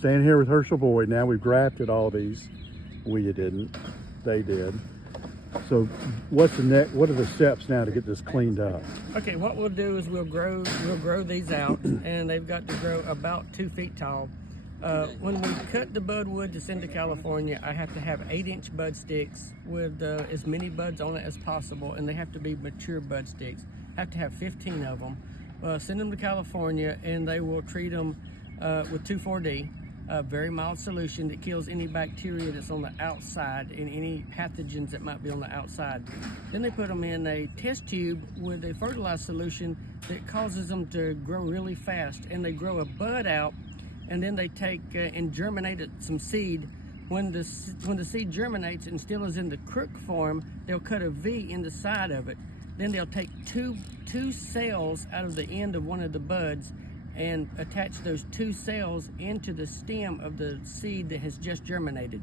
Standing here with Herschel Boyd. Now we've grafted all these. We didn't. They did. So what are the steps now to get this cleaned up? Okay, what we'll do is we'll grow these out, and they've got to grow about 2 feet tall. When we cut the bud wood to send to California, I have to have 8-inch bud sticks with as many buds on it as possible, and they have to be mature bud sticks. I have to have 15 of them. Send them to California, and they will treat them with 2,4-D, a very mild solution that kills any bacteria that's on the outside and any pathogens that might be on the outside. Then they put them in a test tube with a fertilized solution that causes them to grow really fast, and they grow a bud out, and then they take and germinate some seed. When the seed germinates and still is in the crook form, they'll cut a V in the side of it. Then they'll take two cells out of the end of one of the buds and attach those 2 cells into the stem of the seed that has just germinated.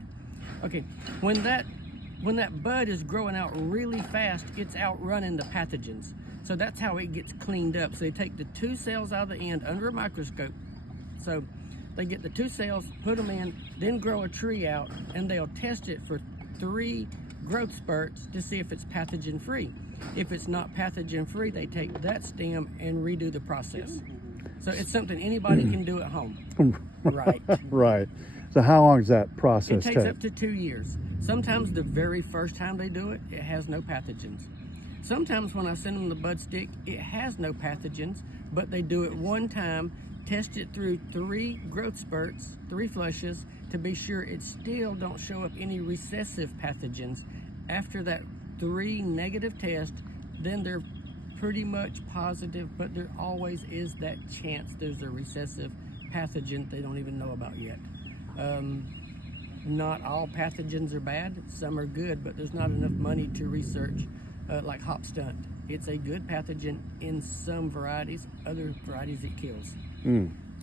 Okay, when that bud is growing out really fast, it's outrunning the pathogens. So that's how it gets cleaned up. So they take the 2 cells out of the end under a microscope. So they get the 2 cells, put them in, then grow a tree out, and they'll test it for 3 growth spurts to see if it's pathogen free. If it's not pathogen free, they take that stem and redo the process. So it's something anybody can do at home. Right. Right. So how long does that process take? It takes up to 2 years. Sometimes the very first time they do it, it has no pathogens. Sometimes when I send them the bud stick, it has no pathogens, but they do it one time, test it through 3 growth spurts, 3 flushes, to be sure it still don't show up any recessive pathogens. After that 3 negative tests, then they're pretty much positive, but there always is that chance there's a recessive pathogen they don't even know about yet. Not all pathogens are bad, some are good, but there's not enough money to research like hop stunt. It's a good pathogen in some varieties, other varieties it kills.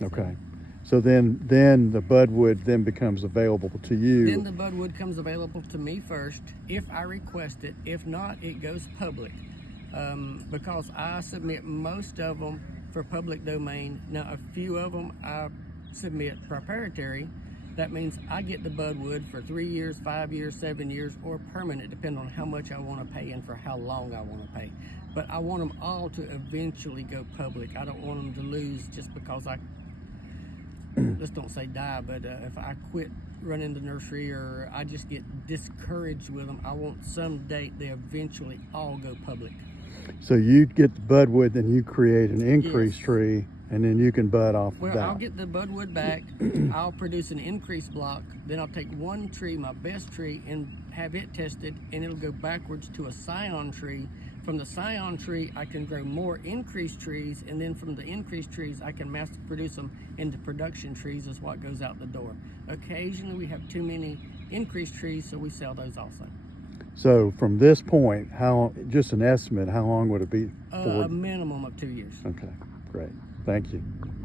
Okay. So then the budwood then becomes available to you. Then the budwood comes available to me first, if I request it. If not, it goes public. Because I submit most of them for public domain. Now, a few of them I submit proprietary. That means I get the budwood for 3 years, 5 years, 7 years, or permanent, depending on how much I want to pay and for how long I want to pay. But I want them all to eventually go public. I don't want them to lose just because I, let's don't say die, but if I quit running the nursery or I just get discouraged with them, I want some date they eventually all go public. So you get the budwood, then you create an increase tree, and then you can bud off Well, that. I'll get the budwood back. I'll produce an increase block. Then I'll take one tree, my best tree, and have it tested, and it'll go backwards to a scion tree. From the scion tree, I can grow more increased trees, and then from the increased trees, I can mass produce them into production trees is what goes out the door. Occasionally, we have too many increased trees, so we sell those also. So from this point, just an estimate, how long would it be for? A minimum of 2 years. Okay, great. Thank you.